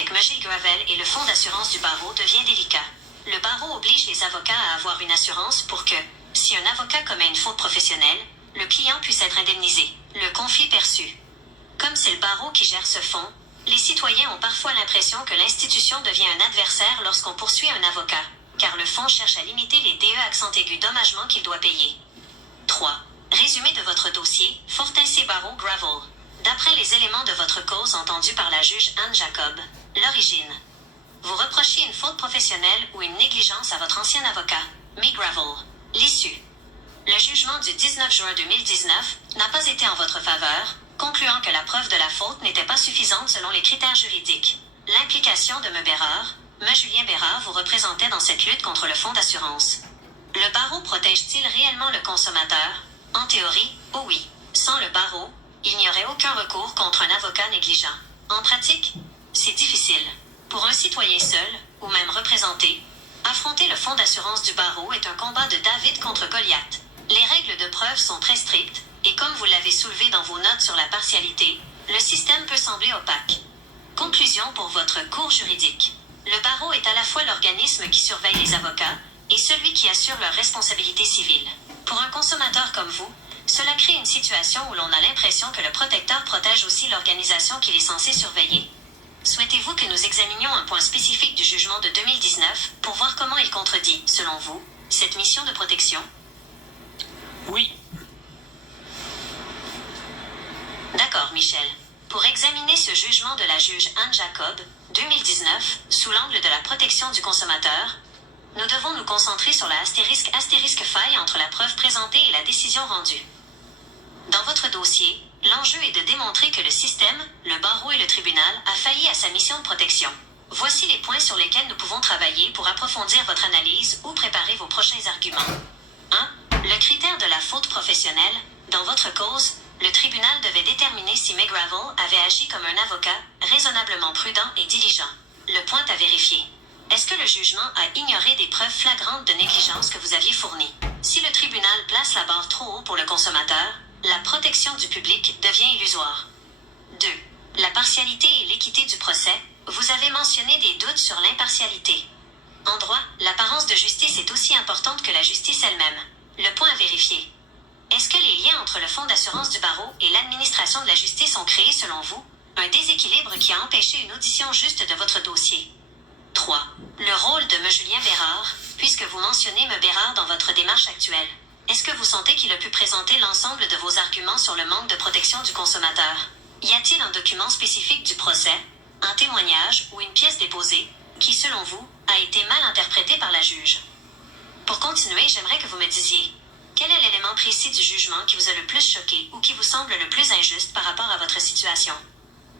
Avec M. Gravel et le fonds d'assurance du barreau devient délicat. Le barreau oblige les avocats à avoir une assurance pour que, si un avocat commet une faute professionnelle, le client puisse être indemnisé. Le conflit perçu. Comme c'est le barreau qui gère ce fonds, les citoyens ont parfois l'impression que l'institution devient un adversaire lorsqu'on poursuit un avocat, car le fonds cherche à limiter les DE accent aigu dommagements qu'il doit payer. 3. Résumé de votre dossier, Fortin-C Barreau Gravel. D'après les éléments de votre cause entendus par la juge Anne Jacob, l'origine. Vous reprochez une faute professionnelle ou une négligence à votre ancien avocat, May Gravel. L'issue. Le jugement du 19 juin 2019 n'a pas été en votre faveur, concluant que la preuve de la faute n'était pas suffisante selon les critères juridiques. L'implication de M. Bérard, M. Julien Bérard vous représentait dans cette lutte contre le fonds d'assurance. Le barreau protège-t-il réellement le consommateur? En théorie, oh oui. Sans le barreau, il n'y aurait aucun recours contre un avocat négligent. En pratique, c'est difficile. Pour un citoyen seul, ou même représenté, affronter le fonds d'assurance du barreau est un combat de David contre Goliath. Les règles de preuve sont très strictes, et comme vous l'avez soulevé dans vos notes sur la partialité, le système peut sembler opaque. Conclusion pour votre cours juridique. Le barreau est à la fois l'organisme qui surveille les avocats et celui qui assure leur responsabilité civile. Pour un consommateur comme vous, cela crée une situation où l'on a l'impression que le protecteur protège aussi l'organisation qu'il est censé surveiller. Souhaitez-vous que nous examinions un point spécifique du jugement de 2019 pour voir comment il contredit, selon vous, cette mission de protection? Oui. D'accord, Michel. Pour examiner ce jugement de la juge Anne Jacob, 2019, sous l'angle de la protection du consommateur, nous devons nous concentrer sur la astérisque faille entre la preuve présentée et la décision rendue. Dans votre dossier, l'enjeu est de démontrer que le système, le barreau et le tribunal a failli à sa mission de protection. Voici les points sur lesquels nous pouvons travailler pour approfondir votre analyse ou préparer vos prochains arguments. 1. Le critère de la faute professionnelle. Dans votre cause, le tribunal devait déterminer si May Gravel avait agi comme un avocat, raisonnablement prudent et diligent. Le point à vérifier. Est-ce que le jugement a ignoré des preuves flagrantes de négligence que vous aviez fournies? Si le tribunal place la barre trop haut pour le consommateur, la protection du public devient illusoire. 2. La partialité et l'équité du procès. Vous avez mentionné des doutes sur l'impartialité. En droit, l'apparence de justice est aussi importante que la justice elle-même. Le point à vérifier. Est-ce que les liens entre le fonds d'assurance du barreau et l'administration de la justice ont créé, selon vous, un déséquilibre qui a empêché une audition juste de votre dossier? 3. Le rôle de M. Julien Bérard, puisque vous mentionnez M. Bérard dans votre démarche actuelle. Est-ce que vous sentez qu'il a pu présenter l'ensemble de vos arguments sur le manque de protection du consommateur? Y a-t-il un document spécifique du procès, un témoignage ou une pièce déposée, qui, selon vous, a été mal interprété par la juge? Pour continuer, j'aimerais que vous me disiez, quel est l'élément précis du jugement qui vous a le plus choqué ou qui vous semble le plus injuste par rapport à votre situation?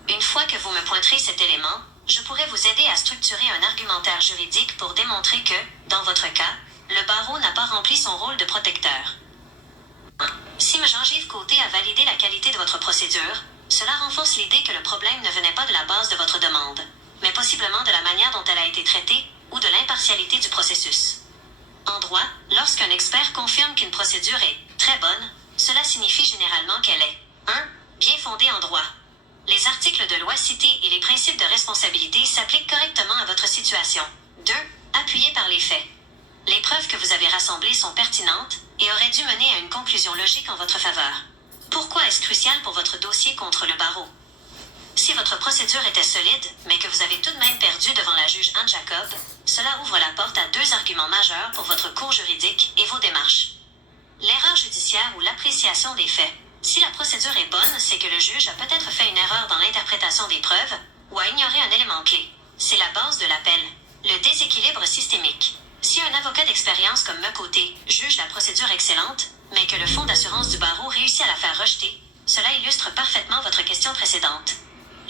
Une fois que vous me pointerez cet élément, je pourrais vous aider à structurer un argumentaire juridique pour démontrer que, dans votre cas, le barreau n'a pas rempli son rôle de protecteur. 1. Si M. Jean-Yves Côté a validé la qualité de votre procédure, cela renforce l'idée que le problème ne venait pas de la base de votre demande, mais possiblement de la manière dont elle a été traitée ou de l'impartialité du processus. En droit, lorsqu'un expert confirme qu'une procédure est très bonne, cela signifie généralement qu'elle est 1. Bien fondée en droit. Les articles de loi cités et les principes de responsabilité s'appliquent correctement à votre situation. 2. Appuyée par les faits. Les preuves que vous avez rassemblées sont pertinentes et auraient dû mener à une conclusion logique en votre faveur. Pourquoi est-ce crucial pour votre dossier contre le barreau? Si votre procédure était solide, mais que vous avez tout de même perdu devant la juge Anne Jacob, cela ouvre la porte à 2 arguments majeurs pour votre cours juridique et vos démarches. L'erreur judiciaire ou l'appréciation des faits. Si la procédure est bonne, c'est que le juge a peut-être fait une erreur dans l'interprétation des preuves ou a ignoré un élément clé. C'est la base de l'appel. Le déséquilibre systémique. Si un avocat d'expérience comme me Côté juge la procédure excellente, mais que le fonds d'assurance du barreau réussit à la faire rejeter, cela illustre parfaitement votre question précédente.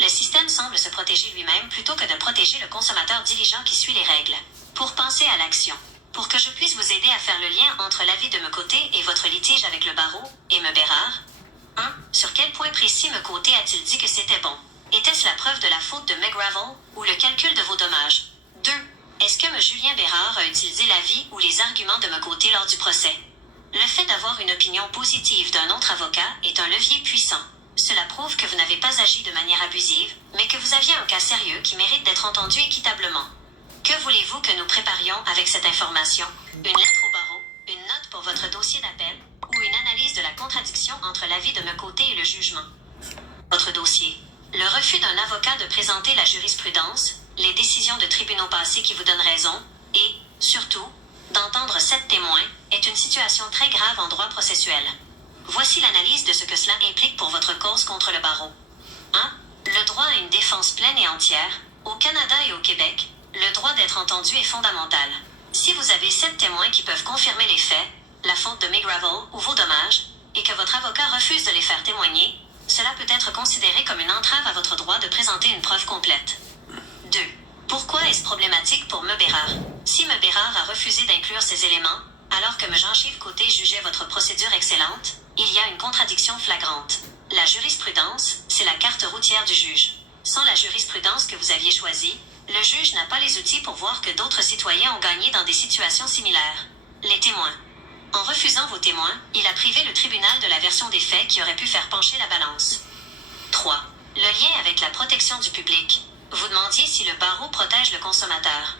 Le système semble se protéger lui-même plutôt que de protéger le consommateur diligent qui suit les règles. Pour penser à l'action. Pour que je puisse vous aider à faire le lien entre l'avis de me Côté et votre litige avec le barreau et M. Bérard. 1. Sur quel point précis me Côté a-t-il dit que c'était bon? Était-ce la preuve de la faute de May Gravel ou le calcul de vos dommages? 2. Est-ce que M. Julien Bérard a utilisé l'avis ou les arguments de me Côté lors du procès? Le fait d'avoir une opinion positive d'un autre avocat est un levier puissant. Cela prouve que vous n'avez pas agi de manière abusive, mais que vous aviez un cas sérieux qui mérite d'être entendu équitablement. Que voulez-vous que nous préparions avec cette information? Une lettre au barreau, une note pour votre dossier d'appel, ou une analyse de la contradiction entre l'avis de mon côté et le jugement? Votre dossier. Le refus d'un avocat de présenter la jurisprudence, les décisions de tribunaux passés qui vous donnent raison, et, surtout, d'entendre 7 témoins, est une situation très grave en droit processuel. Voici l'analyse de ce que cela implique pour votre cause contre le barreau. 1. Le droit à une défense pleine et entière. Au Canada et au Québec, le droit d'être entendu est fondamental. Si vous avez 7 témoins qui peuvent confirmer les faits, la faute de Meg Gravel ou vos dommages, et que votre avocat refuse de les faire témoigner, cela peut être considéré comme une entrave à votre droit de présenter une preuve complète. 2. Pourquoi est-ce problématique pour M. Bérard? Si M. Bérard a refusé d'inclure ces éléments, alors que M. Jean-Yves Côté jugeait votre procédure excellente, il y a une contradiction flagrante. La jurisprudence, c'est la carte routière du juge. Sans la jurisprudence que vous aviez choisie, le juge n'a pas les outils pour voir que d'autres citoyens ont gagné dans des situations similaires. Les témoins. En refusant vos témoins, il a privé le tribunal de la version des faits qui aurait pu faire pencher la balance. 3. Le lien avec la protection du public. Vous demandiez si le barreau protège le consommateur.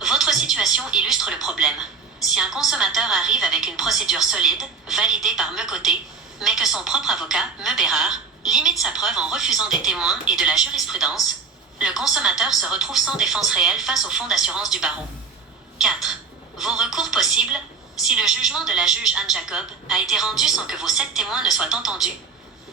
Votre situation illustre le problème. Si un consommateur arrive avec une procédure solide, validée par M. Côté, mais que son propre avocat, M. Bérard, limite sa preuve en refusant des témoins et de la jurisprudence, le consommateur se retrouve sans défense réelle face au fonds d'assurance du barreau. 4. Vos recours possibles, si le jugement de la juge Anne Jacob a été rendu sans que vos 7 témoins ne soient entendus.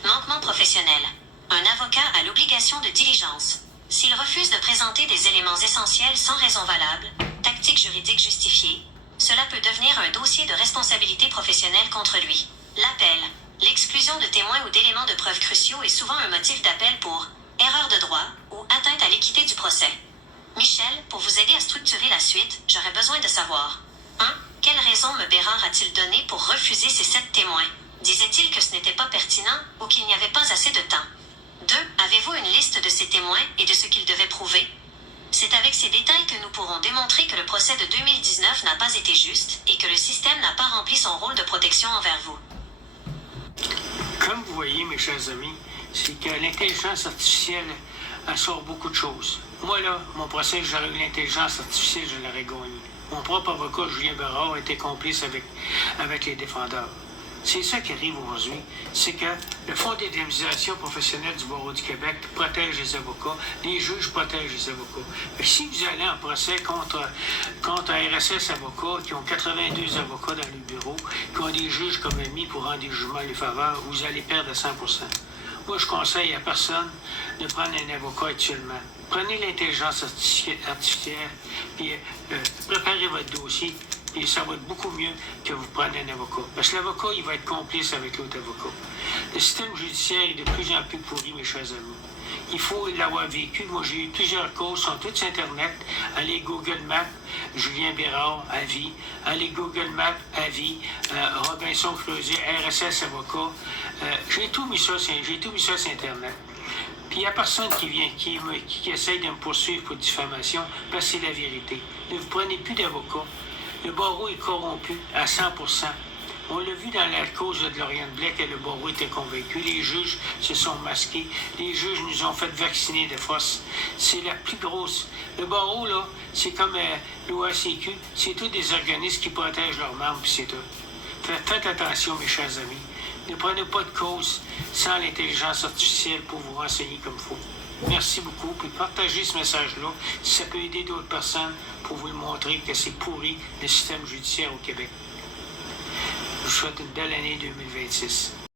Manquement professionnel. Un avocat a l'obligation de diligence. S'il refuse de présenter des éléments essentiels sans raison valable, tactique juridique justifiée, cela peut devenir un dossier de responsabilité professionnelle contre lui. L'appel. L'exclusion de témoins ou d'éléments de preuves cruciaux est souvent un motif d'appel pour erreur de droit ou atteinte à l'équité du procès. Michel, pour vous aider à structurer la suite, j'aurais besoin de savoir 1. Quelle raison M. Bérard a-t-il donné pour refuser ces 7 témoins? Disait-il que ce n'était pas pertinent ou qu'il n'y avait pas assez de temps? 2. Avez-vous une liste de ces témoins et de ce qu'ils devaient prouver? C'est avec ces détails que nous pourrons démontrer que le procès de 2019 n'a pas été juste et que le système n'a pas rempli son rôle de protection envers vous. Comme vous voyez, mes chers amis, c'est que l'intelligence artificielle, elle sort beaucoup de choses. Moi, là, mon procès, j'aurais eu l'intelligence artificielle, je l'aurais gagné. Mon propre avocat, Julien Bérard, était complice avec les défendeurs. C'est ça qui arrive aujourd'hui, c'est que le Fonds d'indemnisation professionnelle du Barreau du Québec protège les avocats, les juges protègent les avocats. Et si vous allez en procès contre RSS avocats, qui ont 82 avocats dans le bureau, qui ont des juges comme amis pour rendre des jugements à les faveurs, vous allez perdre à 100%. Moi, je conseille à personne de prendre un avocat actuellement. Prenez l'intelligence artificielle, puis préparez votre dossier, et ça va être beaucoup mieux que vous preniez un avocat. Parce que l'avocat, il va être complice avec l'autre avocat. Le système judiciaire est de plus en plus pourri, mes chers amis. Il faut l'avoir vécu. Moi, j'ai eu plusieurs causes, sont toutes sur Internet. Allez Google Maps, Julien Bérard, à vie. Allez Google Maps, à vie. Robinson Creuset, RSS avocat. J'ai tout mis ça sur Internet. Puis il n'y a personne qui essaye de me poursuivre pour diffamation, parce que c'est la vérité. Ne vous prenez plus d'avocat. Le barreau est corrompu à 100%. On l'a vu dans la cause de Lauriane Blais que le barreau était convaincu. Les juges se sont masqués. Les juges nous ont fait vacciner de force. C'est la plus grosse. Le barreau, là, c'est comme l'OACQ. C'est tous des organismes qui protègent leurs membres, puis c'est tout. Faites attention, mes chers amis. Ne prenez pas de cause sans l'intelligence artificielle pour vous renseigner comme il faut. Merci beaucoup. Puis partagez ce message-là si ça peut aider d'autres personnes pour vous le montrer que c'est pourri le système judiciaire au Québec. Je vous souhaite une belle année 2026.